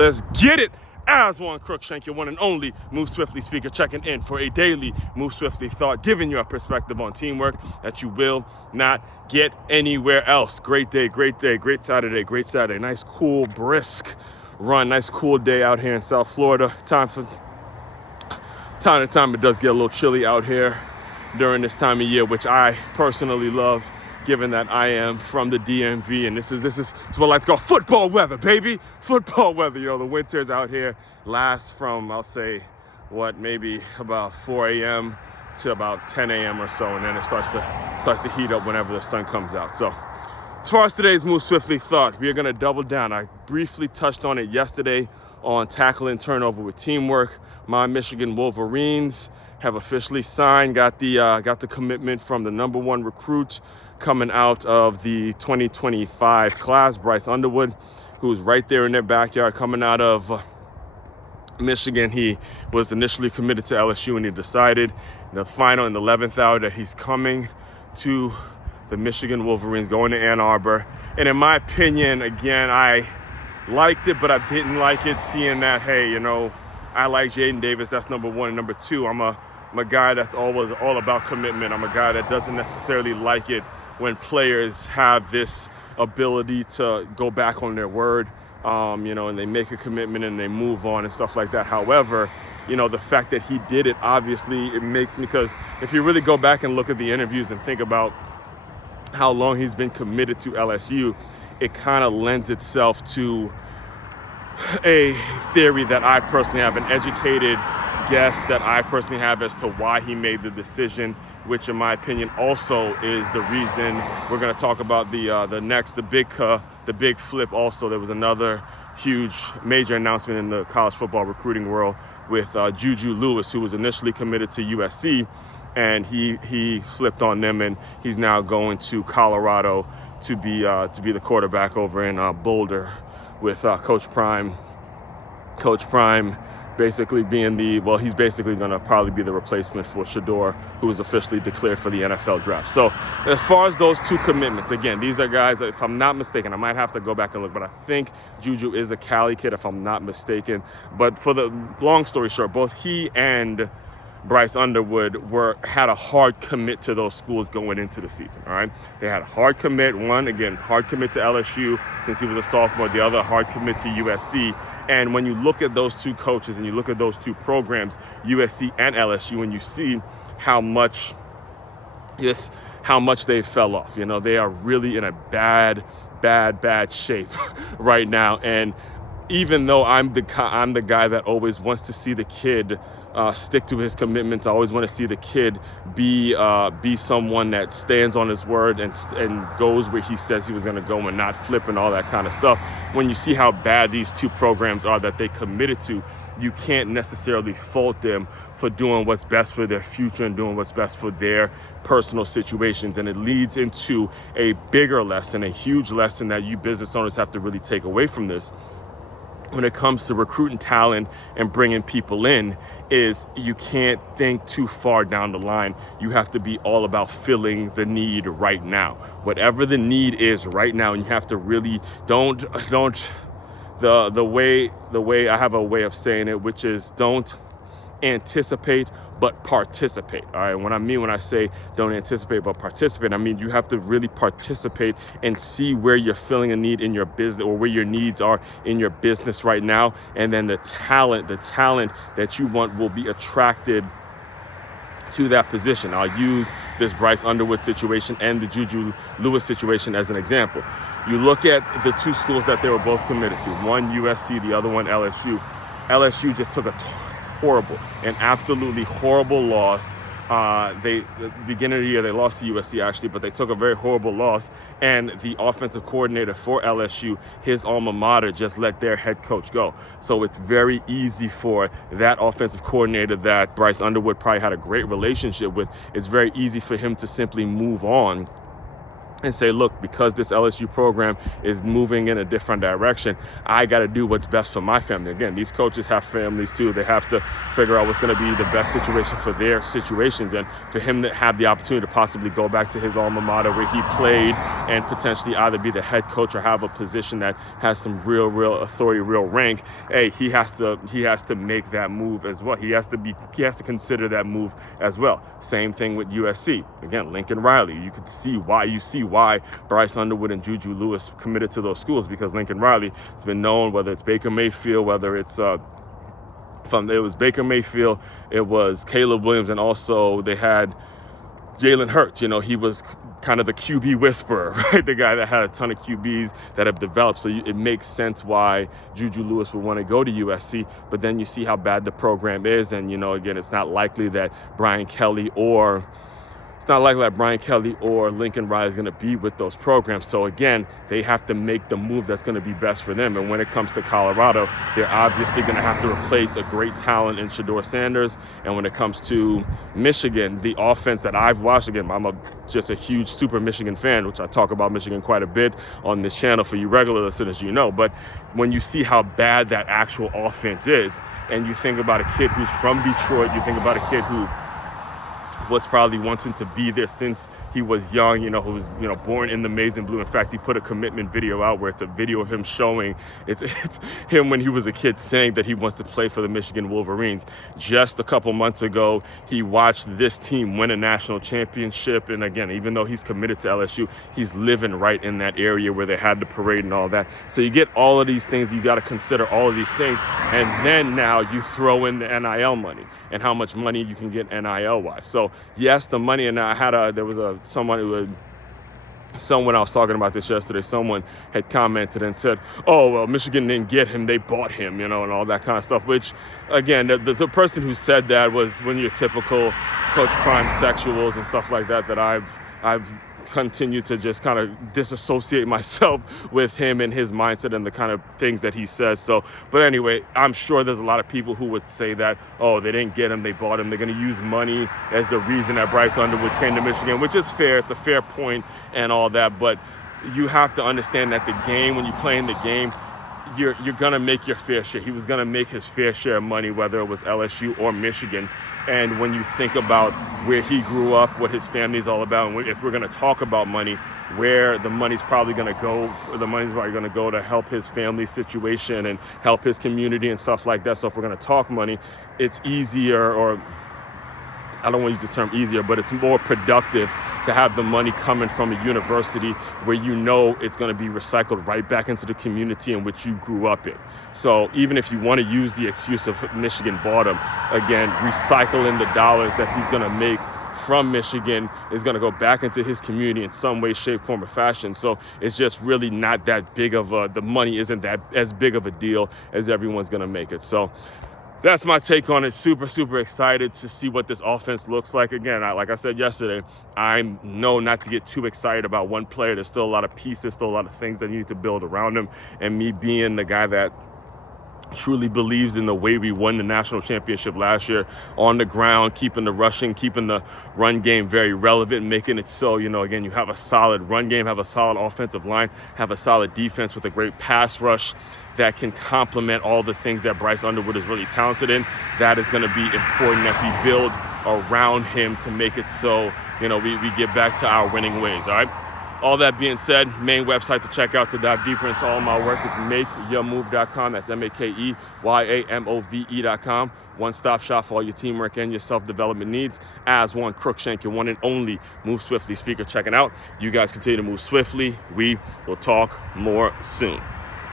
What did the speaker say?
Let's get it. As one Crookshank, your one and only Move Swiftly speaker, checking in for a daily Move Swiftly thought, giving you a perspective on teamwork that you will not get anywhere else. Great day, great Saturday, great Saturday. Nice, cool, brisk run. Nice, cool day out here in South Florida. Time to time, it does get a little chilly out here during this time of year, which I personally love, given that I am from the DMV, and this is what I like to call football weather, baby. Football weather. You know, the winters out here last from, I'll say, maybe about 4 a.m. to about 10 a.m. or so, and then it starts to heat up whenever the sun comes out. So as far as today's Move Swiftly thought, we are going to double down. I briefly touched on it yesterday on tackling turnover with teamwork. My Michigan Wolverines have officially signed, got the commitment from the number one recruit coming out of the 2025 class, Bryce Underwood, who's right there in their backyard coming out of Michigan. He was initially committed to LSU, and he decided in the final, in the 11th hour, that he's coming to the Michigan Wolverines, going to Ann Arbor. And in my opinion, again, I liked it, but I didn't like it, seeing that, hey, you know, I like Jaden Davis, that's number one. And number two, I'm a guy that's always all about commitment. I'm a guy that doesn't necessarily like it when players have this ability to go back on their word, you know, and they make a commitment and they move on and stuff like that. However, you know, the fact that he did it, obviously, it makes me, because if you really go back and look at the interviews and think about how long he's been committed to LSU, it kind of lends itself to a theory that I personally have, an educated guess that I personally have as to why he made the decision, which in my opinion also is the reason we're going to talk about the big flip. Also, there was another huge major announcement in the college football recruiting world with Juju Lewis, who was initially committed to USC, and he flipped on them, and he's now going to Colorado to be the quarterback over in Boulder with Coach Prime. Coach Prime basically being he's basically going to probably be the replacement for Shador, who was officially declared for the NFL draft. So as far as those two commitments, again, these are guys that, if I'm not mistaken, I might have to go back and look, but I think Juju is a Cali kid, if I'm not mistaken. But for the long story short, both he and Bryce Underwood had a hard commit to those schools going into the season, all right? They had a hard commit. One, again, hard commit to LSU since he was a sophomore. The other, hard commit to USC. And when you look at those two coaches and you look at those two programs, USC and LSU, and you see how much they fell off. You know, they are really in a bad shape right now. And even though I'm the guy that always wants to see the kid stick to his commitments, I always want to see the kid be someone that stands on his word and goes where he says he was going to go and not flip and all that kind of stuff. When you see how bad these two programs are that they committed to, you can't necessarily fault them for doing what's best for their future and doing what's best for their personal situations. And it leads into a bigger lesson, a huge lesson that you business owners have to really take away from this when it comes to recruiting talent and bringing people in, is you can't think too far down the line. You have to be all about filling the need right now. Whatever the need is right now, and you have to really don't the way I have a way of saying it, which is don't anticipate but participate. All right, when I say don't anticipate but participate, I mean you have to really participate and see where you're filling a need in your business, or where your needs are in your business right now, and then the talent that you want will be attracted to that position. I'll use this Bryce Underwood situation and the Juju Lewis situation as an example. You look at the two schools that they were both committed to, one USC, the other one LSU. LSU just took an absolutely horrible loss. The beginning of the year, they lost to USC actually, but they took a very horrible loss. And the offensive coordinator for LSU, his alma mater, just let their head coach go. So it's very easy for that offensive coordinator that Bryce Underwood probably had a great relationship with. It's very easy for him to simply move on and say, look, because this LSU program is moving in a different direction, I got to do what's best for my family. Again, these coaches have families too. They have to figure out what's going to be the best situation for their situations. And for him to have the opportunity to possibly go back to his alma mater where he played and potentially either be the head coach or have a position that has some real authority, real rank, hey, he has to make that move as well. He has to consider that move as well. Same thing with USC. Again, Lincoln Riley. You could see why Bryce Underwood and Juju Lewis committed to those schools, because Lincoln Riley has been known, whether it's Baker Mayfield, whether it's it was Baker Mayfield, it was Caleb Williams, and also they had Jalen Hurts. He was kind of the QB whisperer, right? The guy that had a ton of QBs that have developed. So it makes sense why Juju Lewis would want to go to USC. But then you see how bad the program is, and again, it's not likely that Brian Kelly or Lincoln Riley is going to be with those programs. So again, they have to make the move that's going to be best for them. And when it comes to Colorado, they're obviously going to have to replace a great talent in Shedeur Sanders. And when it comes to Michigan, the offense that I've watched, again, I'm just a huge super Michigan fan, which I talk about Michigan quite a bit on this channel for you regular listeners, But when you see how bad that actual offense is, and you think about a kid who's from Detroit, you think about a kid who was probably wanting to be there since he was young, who was, born in the maize and blue. In fact, he put a commitment video out where it's a video of him showing, it's him when he was a kid saying that he wants to play for the Michigan Wolverines. Just a couple months ago, he watched this team win a national championship. And again, even though he's committed to LSU, he's living right in that area where they had the parade and all that. So you get all of these things, you got to consider all of these things. And then now you throw in the NIL money and how much money you can get NIL-wise. So yes, the money, and someone I was talking about this yesterday, someone had commented and said, oh, well, Michigan didn't get him, they bought him, and all that kind of stuff, which, again, the person who said that was one of your typical Coach Prime sexuals and stuff like that I've continue to just kind of disassociate myself with him and his mindset and the kind of things that he says. So, but anyway, I'm sure there's a lot of people who would say that, oh, they didn't get him, they bought him, they're going to use money as the reason that Bryce Underwood came to Michigan, which is fair. It's a fair point and all that. But you have to understand that the game, when you play in the game, you're going to make your fair share. He was going to make his fair share of money, whether it was LSU or Michigan. And when you think about where he grew up, what his family's all about, and if we're going to talk about money, where the money's probably going to go, to help his family situation and help his community and stuff like that. So if we're going to talk money, it's easier, or I don't want to use the term easier, but it's more productive to have the money coming from a university where it's going to be recycled right back into the community in which you grew up in. So even if you want to use the excuse of Michigan bought him, again, recycling the dollars that he's going to make from Michigan is going to go back into his community in some way, shape, form, or fashion. So it's just really not that big of the money isn't that as big of a deal as everyone's going to make it. So that's my take on it. Super, super excited to see what this offense looks like. Again, like I said yesterday, I know not to get too excited about one player. There's still a lot of pieces, still a lot of things that you need to build around him. And me being the guy that truly believes in the way we won the national championship last year, on the ground, keeping the rushing, keeping the run game very relevant, making it so, again, you have a solid run game, have a solid offensive line, have a solid defense with a great pass rush that can complement all the things that Bryce Underwood is really talented in. That is going to be important that we build around him to make it so, we get back to our winning ways, all right? All that being said, main website to check out to dive deeper into all my work is makeyourmove.com. That's MakeYamove.com. One-stop shop for all your teamwork and your self-development needs. As one, Crookshank, your one and only Move Swiftly speaker checking out. You guys continue to move swiftly. We will talk more soon.